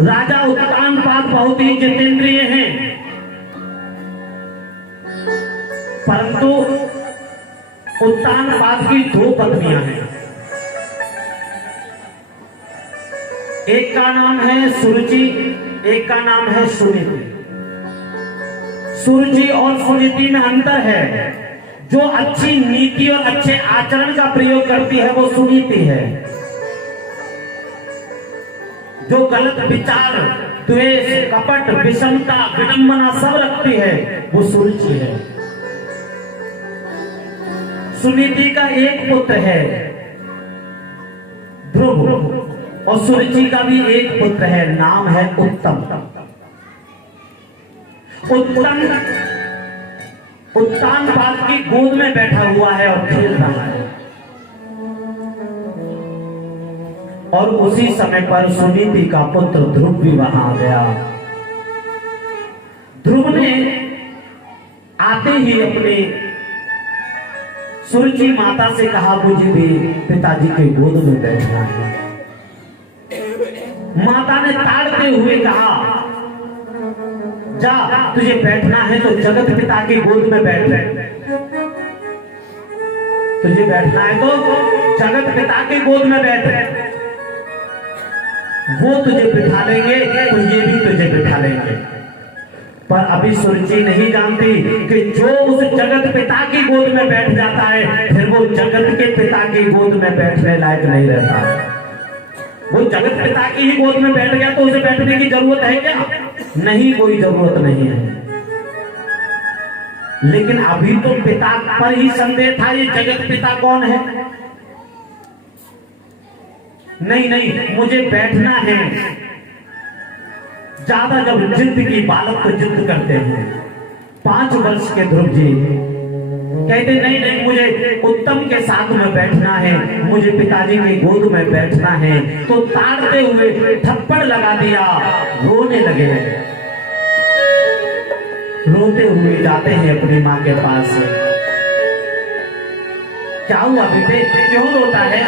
राजा उत्तानपाद बहुत ही जितेंद्रिय हैं, परंतु उत्तानपाद की दो पत्नियां हैं। एक का नाम है सुरुचि, एक का नाम है सुनीति। सुरुचि और सुनीति में अंतर है। जो अच्छी नीति और अच्छे आचरण का प्रयोग करती है वो सुनीति है। जो गलत विचार, द्वेष, कपट, विषमता, विडंबना सब रखती है वो सुरुचि है। सुनीति का एक पुत्र है ध्रुव, और सुरुचि का भी एक पुत्र है, नाम है उत्तम। उत्तानपाद की गोद में बैठा हुआ है और खेल रहा है। और उसी समय पर सुनीति का पुत्र ध्रुव भी वहां आ गया। ध्रुव ने आते ही अपने सुरुचि माता से कहा, मुझे भी पिताजी के गोद में बैठना है। माता ने ताड़ते हुए कहा, जा, तुझे बैठना है तो जगत पिता की गोद में बैठ। तुझे बैठना है तो जगत पिता की गोद में बैठ। वो तुझे बिठा लेंगे तो ये भी तुझे बिठा लेंगे। पर अभी सुरुचि नहीं जानती कि जो उस जगत पिता की गोद में बैठ जाता है फिर वो जगत के पिता की गोद में बैठने लायक नहीं रहता। वो जगत पिता की ही गोद में बैठ गया तो उसे बैठने की जरूरत है क्या? नहीं, कोई जरूरत नहीं है। लेकिन अभी तो पिता पर ही संदेह था, ये जगत पिता कौन है? नहीं नहीं, मुझे बैठना है। ज्यादा जब जिद की, बालक तो जिद करते हैं। 5 वर्ष के ध्रुव जी कहते नहीं नहीं, मुझे उत्तम के साथ में बैठना है, मुझे पिताजी की गोद में बैठना है। तो ताड़ते हुए थप्पड़ लगा दिया, रोने लगे। रोते हुए जाते हैं अपनी माँ के पास। क्या हुआ बेटे, क्यों रोता है,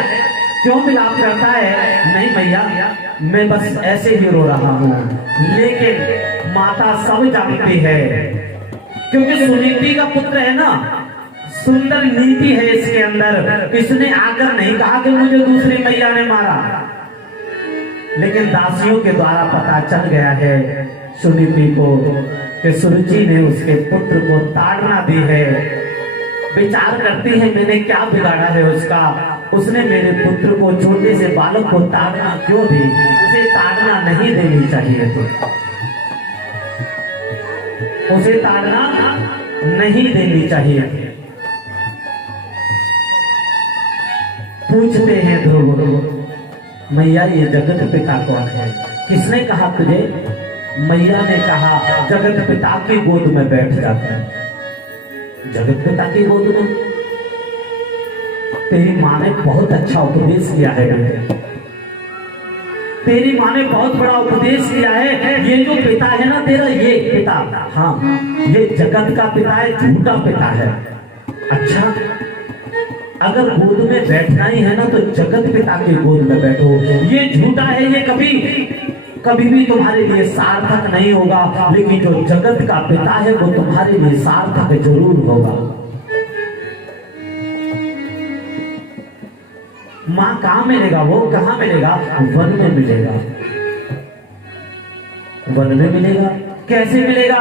क्यों विलाप करता है? नहीं भैया, मैं बस ऐसे ही रो रहा हूँ। लेकिन माता सब जानती है, क्योंकि सुनीति का पुत्र है ना, सुंदर नीति है इसके अंदर। इसने आकर नहीं कहा कि मुझे दूसरी मैया ने मारा, लेकिन दासियों के द्वारा पता चल गया है सुनीति को कि सुरुचि ने उसके पुत्र को ताड़ना दी है। विचार करती है, मैंने क्या बिगाड़ा है उसका? उसने मेरे पुत्र को, छोटे से बालक को ताड़ना क्यों दी? उसे ताड़ना नहीं देनी चाहिए थी, उसे ताड़ना नहीं देनी चाहिए थी। पूछते हैं ध्रुव, मैया ये जगत पिता कौन है? किसने कहा तुझे? मैया ने कहा, जगत पिता की गोद में बैठ जाता है। जगत पिता की गोद में? तेरी माँ ने बहुत अच्छा उपदेश किया है बेटे, तेरी माँ ने बहुत बड़ा उपदेश किया है। ये जो पिता है ना तेरा, ये पिता, हाँ, ये जगत का पिता है, झूठा पिता है। अच्छा, अगर गोद में बैठना ही है ना तो जगत पिता की गोद में बैठो। ये झूठा है, ये कभी भी तुम्हारे लिए सार्थक नहीं होगा। लेकिन जो जगत का पिता है वो तुम्हारे लिए सार्थक जरूर होगा। माँ कहाँ मिलेगा? वो कहाँ मिलेगा? वन में मिलेगा। वन में मिलेगा। कैसे मिलेगा?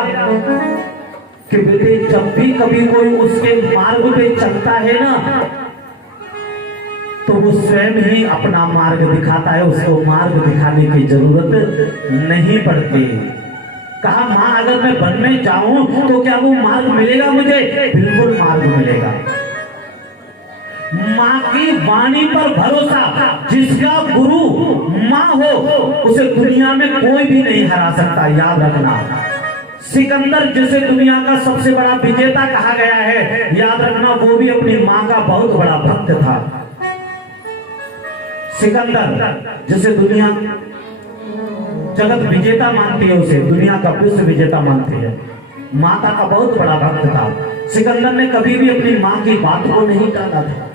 कि बेटे जब भी कभी कोई उसके मार्ग पे चलता है ना तो वो स्वयं ही अपना मार्ग दिखाता है, उसको मार्ग दिखाने की जरूरत नहीं पड़ती। कहा, माँ अगर मैं वन में जाऊं तो क्या वो मार्ग मिलेगा मुझे? बिल्कुल मार्ग मिलेगा। माँ की वाणी पर भरोसा, जिसका गुरु माँ हो उसे दुनिया में कोई भी नहीं हरा सकता, याद रखना। सिकंदर जिसे दुनिया का सबसे बड़ा विजेता कहा गया है, याद रखना वो भी अपनी माँ का बहुत बड़ा भक्त था। सिकंदर जिसे दुनिया जगत विजेता मानती है, उसे दुनिया का विश्व विजेता मानती है, माता का बहुत बड़ा भक्त था। सिकंदर ने कभी भी अपनी माँ की बात को नहीं टाला था।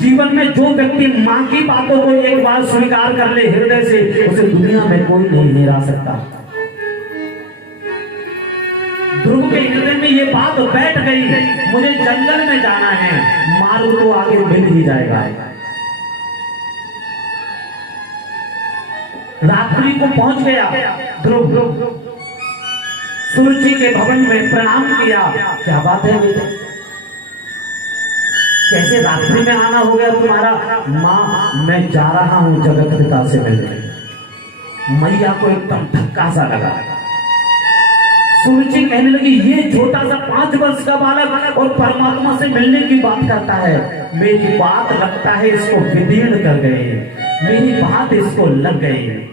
जीवन में जो व्यक्ति मां की बातों को एक बार स्वीकार कर ले हृदय से, उसे दुनिया में कोई नहीं हिला सकता। ध्रुव के हृदय में ये बात बैठ गई, मुझे जंगल में जाना है, मार्ग तो आगे मिल ही जाएगा। रात्रि को पहुंच गया ध्रुव, सुरुचि के भवन में प्रणाम किया। क्या बात है बेटा, कैसे रात्रि में आना हो गया तुम्हारा? मां, मैं जा रहा हूं जगत पिता से मिलने। मैया को एकदम धक्का सा लगा। सुरुचि कहने लगी, ये छोटा सा 5 वर्ष का बालक और परमात्मा से मिलने की बात करता है। मेरी बात लगता है इसको विदीर्ण कर गई, मेरी बात इसको लग गई।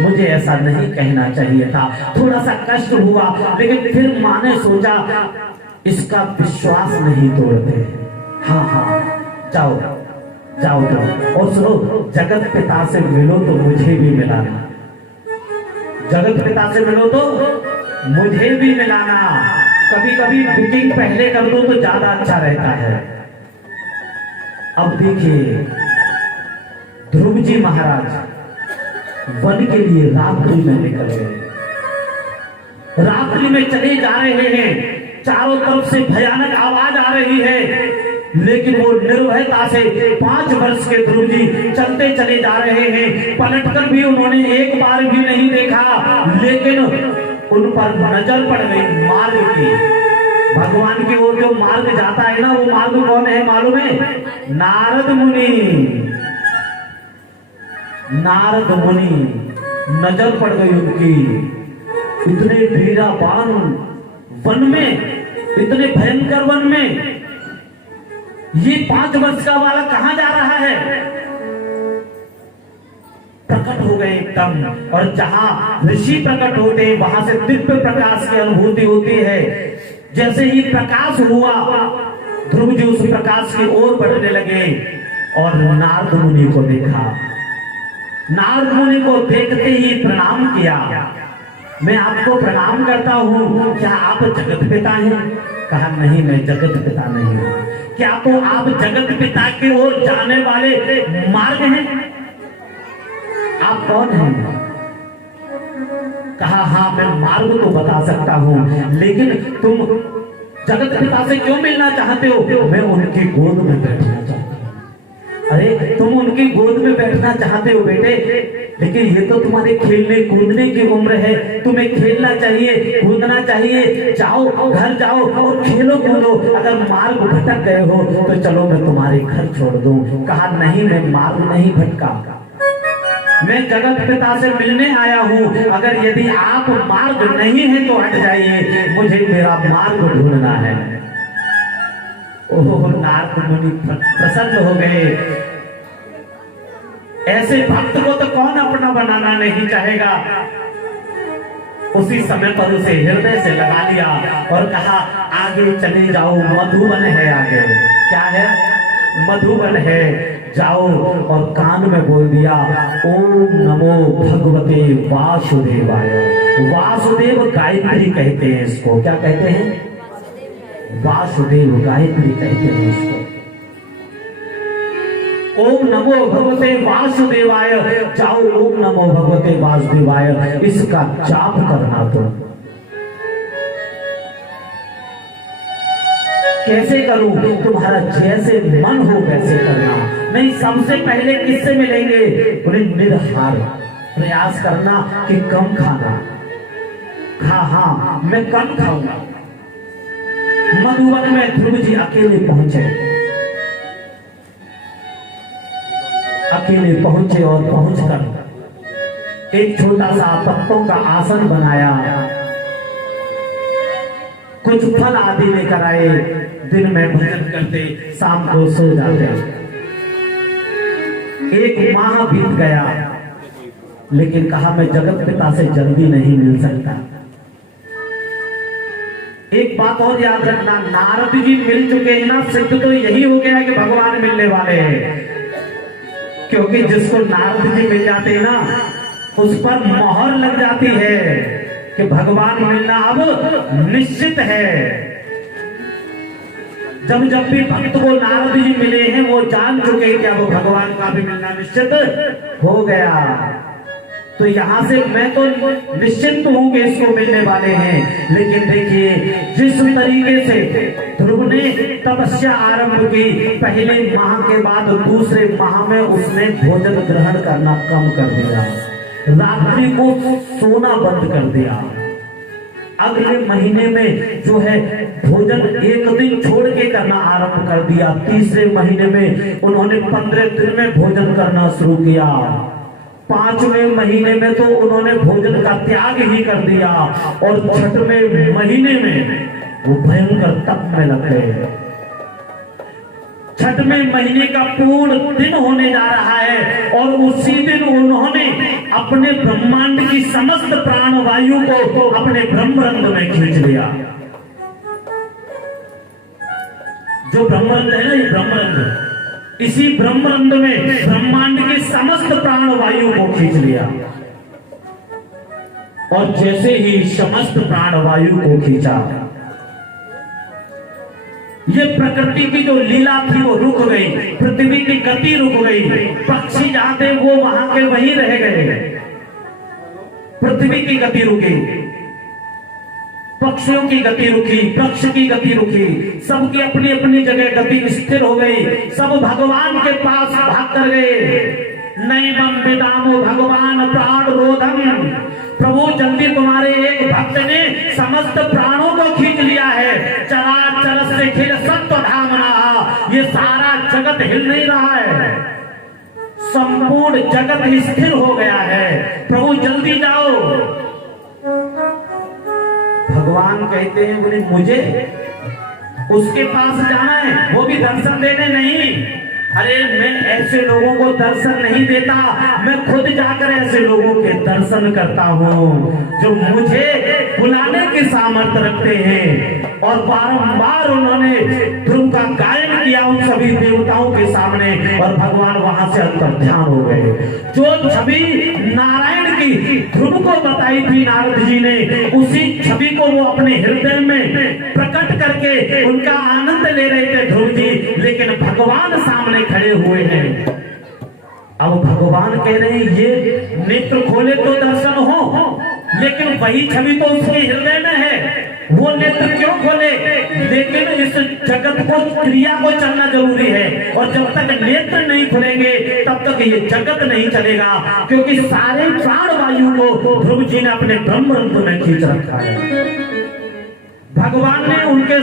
मुझे ऐसा नहीं कहना चाहिए था, थोड़ा सा कष्ट हुआ, लेकिन फिर मां ने सोचा इसका विश्वास नहीं तोड़ते। हाँ, जाओ जाओ जाओ, और सुनो, जगत पिता से मिलो तो मुझे भी मिलाना। जगत पिता से मिलो तो मुझे भी मिलाना। कभी कभी बुकिंग पहले कर दो तो ज्यादा अच्छा रहता है। अब देखिए, ध्रुव जी महाराज वन के लिए रात्रि में निकल गए। रात्रि में चले जा रहे हैं, चारों तरफ से भयानक आवाज आ रही है, लेकिन वो निर्भयता से 5 वर्ष के ध्रुव जी चलते चले जा रहे हैं। पलटकर भी उन्होंने एक बार भी नहीं देखा, लेकिन उन पर नजर पड़ गई मार्ग की। भगवान की ओर जो मार्ग जाता है ना, वो मार्ग कौन है मालूम है? नारद मुनि। नारद मुनि, नजर पड़ गई उनकी। इतने वीरावान वन में, इतने भयंकर वन में ये 5 वर्ष का बालक कहां जा रहा है? प्रकट हो गए एकदम, और जहां ऋषि प्रकट होते हैं वहां से दिव्य प्रकाश की अनुभूति होती है। जैसे ही प्रकाश हुआ, ध्रुव जी उस प्रकाश की ओर बढ़ने लगे और नारद मुनि को देखा। नारद मुनि को देखते ही प्रणाम किया। मैं आपको प्रणाम करता हूं, क्या आप जगत पिता हैं? कहा, नहीं, मैं जगत पिता नहीं हूं। क्या तो आप जगत पिता की ओर जाने वाले मार्ग हैं? आप कौन हैं? कहा, हाँ, मैं मार्ग तो बता सकता हूं, लेकिन तुम जगत पिता से क्यों मिलना चाहते हो? मैं उनकी गोद में बैठना चाहता हूं। अरे, तुम उनकी गोद में बैठना चाहते हो बेटे, लेकिन ये तो तुम्हारे खेलने कूदने की उम्र है, तुम्हें खेलना चाहिए, कूदना चाहिए। जाओ, घर जाओ और खेलो कूदो। अगर मार्ग भटक गए हो तो चलो मैं तुम्हारे घर छोड़ दूं। कहा, नहीं, मैं मार्ग नहीं भटका, मैं जगत पिता से मिलने आया हूं। अगर यदि आप मार्ग नहीं है तो हट जाइए, मुझे मेरा मार्ग ढूंढना है। ओह, नारद मुनि प्रसन्न हो गए। ऐसे भक्त को तो कौन अपना बनाना नहीं चाहेगा। उसी समय पर उसे हृदय से लगा लिया और कहा, आगे चले जाओ, मधुवन है आगे। क्या है? मधुवन है, जाओ। और कान में बोल दिया, ओम नमो भगवते वासुदेवाय। वासुदेव गायत्री कहते हैं इसको। क्या कहते हैं? वासुदेव गायत्री कहते हैं इसको। ओम नमो भगवते वासुदेवाय, जाओ, ओम नमो भगवते वासुदेवाय, इसका जाप करना। तो कैसे करूं? तुम्हारा जैसे मन हो वैसे करना। नहीं, सबसे पहले किससे मिलेंगे? उन्हें निराहार प्रयास करना कि कम खाना। हाँ, मैं कम खाऊंगा। मधुवन में ध्रुव जी अकेले पहुंचे। अकेले पहुंचे और पहुंचकर एक छोटा सा पत्तों का आसन बनाया, कुछ फल आदि लेकर आए। दिन में भजन करते, शाम को सो जाते। 1 माह बीत गया, लेकिन कहा, मैं जगत पिता से जल्दी नहीं मिल सकता। एक बात और याद रखना, नारद जी मिल चुके हैं ना, सिद्ध तो यही हो गया है कि भगवान मिलने वाले हैं। क्योंकि जिसको नारद जी मिल जाते हैं ना, उस पर मोहर लग जाती है कि भगवान मिलना अब निश्चित है। जब जब भी भक्त को नारद जी मिले हैं वो जान चुके कि अब भगवान का भी मिलना निश्चित हो गया। तो यहाँ से मैं तो निश्चिंत हूं कि इसको मिलने वाले हैं। लेकिन देखिए जिस तरीके से ध्रुव ने तपस्या आरंभ की, पहले माह के बाद दूसरे माह में उसने भोजन ग्रहण करना कम कर दिया, रात्रि को सोना बंद कर दिया। अगले महीने में जो है भोजन एक दिन छोड़ के करना आरंभ कर दिया। तीसरे महीने में उन्होंने 15 दिन में भोजन करना शुरू किया। 5वें महीने में तो उन्होंने भोजन का त्याग ही कर दिया और 6वें महीने में वो भयंकर तप में लग गए। 6वें महीने का पूर्ण दिन होने जा रहा है और उसी दिन उन्होंने अपने ब्रह्मांड की समस्त प्राणवायु को अपने ब्रह्मरंध्र में खींच लिया। जो ब्रह्मरंध्र है ना, ये ब्रह्मरंध्र, इसी ब्रह्मरंध्र में ब्रह्मांड की समस्त प्राणवायु को खींच लिया। और जैसे ही समस्त प्राणवायु को खींचा, ये प्रकृति की जो लीला थी वो रुक गई, पृथ्वी की गति रुक गई। पक्षी जहां थे वो वहां के वहीं रह गए, पृथ्वी की गति रुकी, पक्षियों की गति रुकी, वृक्ष की गति रुकी, सबकी अपनी अपनी जगह गति स्थिर हो गई। सब भगवान के पास भाग कर गए। नैवं विदामो भगवान प्राण रोधम, प्रभु जल्दी तुम्हारे एक भक्त ने समस्त प्राणों को खींच लिया है। चराचर से खिल सत्व धामना, ये सारा जगत हिल नहीं रहा है, संपूर्ण जगत स्थिर हो गया है, प्रभु जल्दी जाओ। भगवान कहते हैं बोले मुझे उसके पास जाना है, वो भी दर्शन देने नहीं। अरे मैं ऐसे लोगों को दर्शन नहीं देता, मैं खुद जाकर ऐसे लोगों के दर्शन करता हूँ जो मुझे बुलाने की सामर्थ्य रखते हैं। और बारंबार उन्होंने ध्रुव का गायन किया उन सभी देवताओं के सामने और भगवान वहां से अंतर्ध्यान हो गए। जो छवि नारायण की ध्रुव को बताई थी नारद जी ने, उसी छवि को वो अपने हृदय में प्रकट करके उनका आनंद ले रहे थे ध्रुव जी। लेकिन भगवान सामने खड़े हुए हैं। अब भगवान कह रहे हैं ये नेत्र खोले तो दर्शन हो, लेकिन वही छवि तो उसके हृदय में है, वो नेत्र क्यों खोले? लेकिन इस जगत को क्रिया को चलना जरूरी है और जब तक नेत्र नहीं खुलेंगे तब तक ये जगत नहीं चलेगा, क्योंकि सारे प्राणवायु को ध्रुव जी ने अपने ब्रह्मरंध्र में खींच रखा है। भगवान ने उनके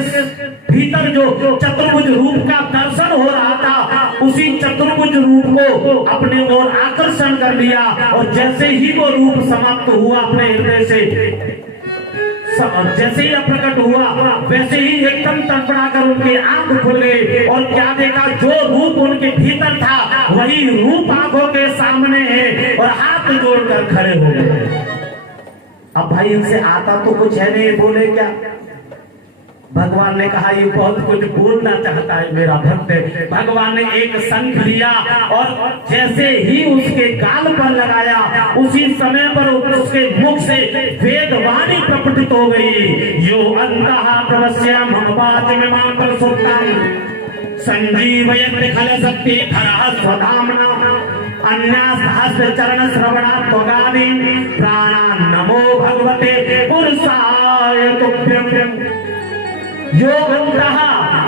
भीतर जो चतुर्भुज रूप का दर्शन हो रहा था, उसी चतुर्भुज रूप को अपने ओर आकर्षण कर लिया और जैसे ही वो रूप समाप्त हुआ अपने हृदय से, जैसे ही प्रकट हुआ वैसे ही एकदम तड़पड़ाकर उनके आंख खुल गए और क्या देखा, जो रूप उनके भीतर था वही रूप आंखों के सामने है और हाथ जोड़कर खड़े हो गए। अब भाई इनसे आता तो कुछ है नहीं, बोले क्या? भगवान ने कहा ये बहुत कुछ बोलना चाहता है मेरा भक्त। भगवान ने एक शंख लिया और जैसे ही उसके गाल पर लगाया उसी समय पर उसके मुख से वेदवाणी प्रकटित हो गई। यो अंतः प्रवस्याम वाचमिमां प्रसुप्तां संजीवयति खल शक्ति धरः स्वधाम्ना अन्यासहस्र चरण श्रवणात् त्वगादि प्राणान् नमो भगवते पुरुषाय तुभ्यं। योगंतः,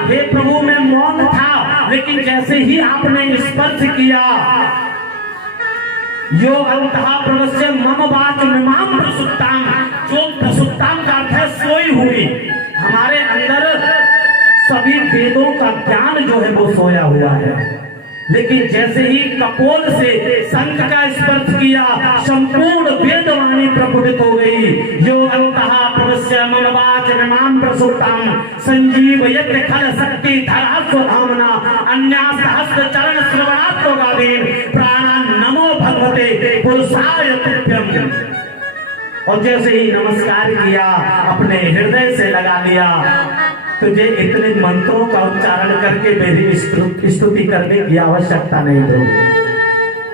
हे प्रभु मैं मौन था, लेकिन जैसे ही आपने स्पर्श किया, योगंतः प्रवस्य मम वाचमिमां प्रसुप्तां, जो प्रसुप्तां का अर्थ है सोई हुई, हमारे अंदर सभी वेदों का ज्ञान जो है वो सोया हुआ है। लेकिन जैसे ही कपोल से शंख का स्पर्श किया संपूर्ण वेदवाणी प्रकटित हो गई। यो अंतः प्रवस्य मम वाचमिमां प्रसुप्तां संजीवयति खल शक्ति धरः स्वधाम्ना अन्यासहस्र चरण श्रवणात् त्वगादि प्राणान् नमो भगवते पुरुषाय तुभ्यं। और जैसे ही नमस्कार किया अपने हृदय से लगा लिया, तुझे इतने मंत्रों का उच्चारण करके मेरी स्तुति करने की आवश्यकता नहीं दो,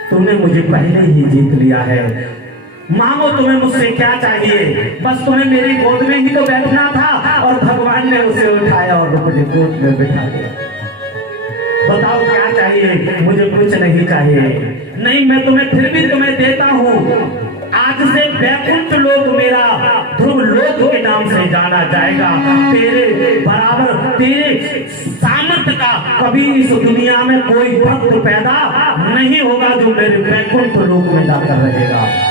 तुमने मुझे पहले ही जीत लिया है। मांगो तुम्हें मुझसे क्या चाहिए, बस तुम्हें मेरी गोद में ही तो बैठना था, और भगवान ने उसे उठाया और अपने गोद में बिठा दिया। बताओ क्या चाहिए? मुझे कुछ नहीं चाहिए। नहीं, मैं तुम्हें फिर भी तुम्हें देता हूँ। आज से वैकुंठ लोक मेरा ध्रुव लोक के नाम से जाना जाएगा। तेरे बराबर, तेरे सामर्थ्य का कभी इस दुनिया में कोई भक्त पैदा नहीं होगा जो मेरे वैकुंठ लोक में जाकर रहेगा।